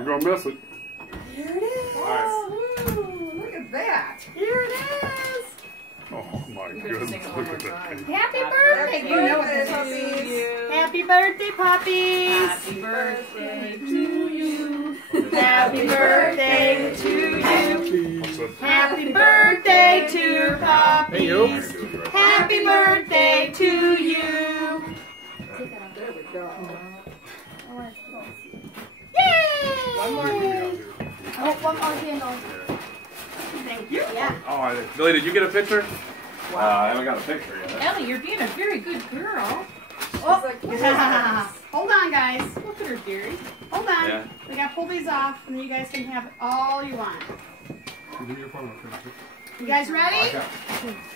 You're going to miss it. Here it is. All right. Woo, look at that. Here it is. Oh my goodness, look at that. Happy birthday. You know what this is. Happy birthday, puppies. Happy birthday to you. Happy birthday to you. Happy birthday to puppies. Happy birthday to you. There we go. Yay! One more. Oh, one more candle. Thank you. Yeah. Oh, Billy, did you get a picture? Wow, I haven't got a picture yet. Ellie, you're being a very good girl. Oh, like, hold on, guys. Look at her, dearie. Hold on. Yeah. We gotta pull these off, and then you guys can have all you want. You guys ready?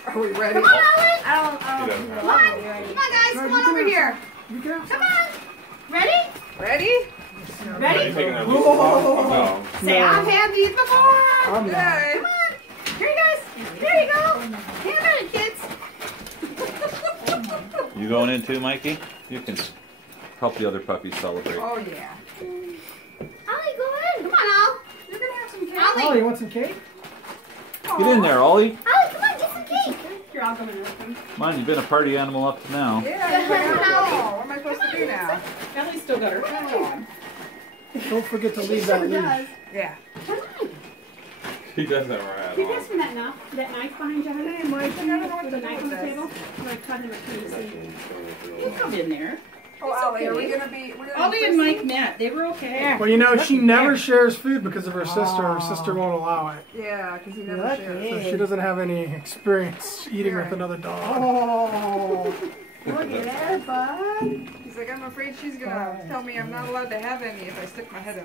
are we ready? Come on, Ollie. Come Come on. Come on, guys. Come on over here. Come on. Ready? Ready? Ready? No. Say, I've had these before. Okay. Come on. Here you guys. Here you go. Have it, kids. You going in too, Mikey? You can help the other puppies celebrate. Oh, yeah. Ollie, go ahead. Come on, Al. You're going to have some cake. Oh, you want some cake? Get in there, Ollie. Ollie, come on, get some cake. You're all coming with them. Come on, you've been a party animal up to now. Yeah, I know. What am I supposed to do now? Ellie's still got her hat on. Don't forget to leave that leash. Yeah. Come on. He does have our hat Can you on. pass me that knife behind you? Hey, Mike. I don't know what the knife on the table. I'm going to cut him a piece. You come in there. Oh, Ollie, are we going to be... Ollie and Mike met. They were okay. Well, you know, she never shares food because of her sister. Her sister won't allow it. Yeah, because he never So shares. she doesn't have any experience eating with another dog. Oh. Look at that, bud. He's like, I'm afraid she's going to tell me I'm not allowed to have any if I stick my head in.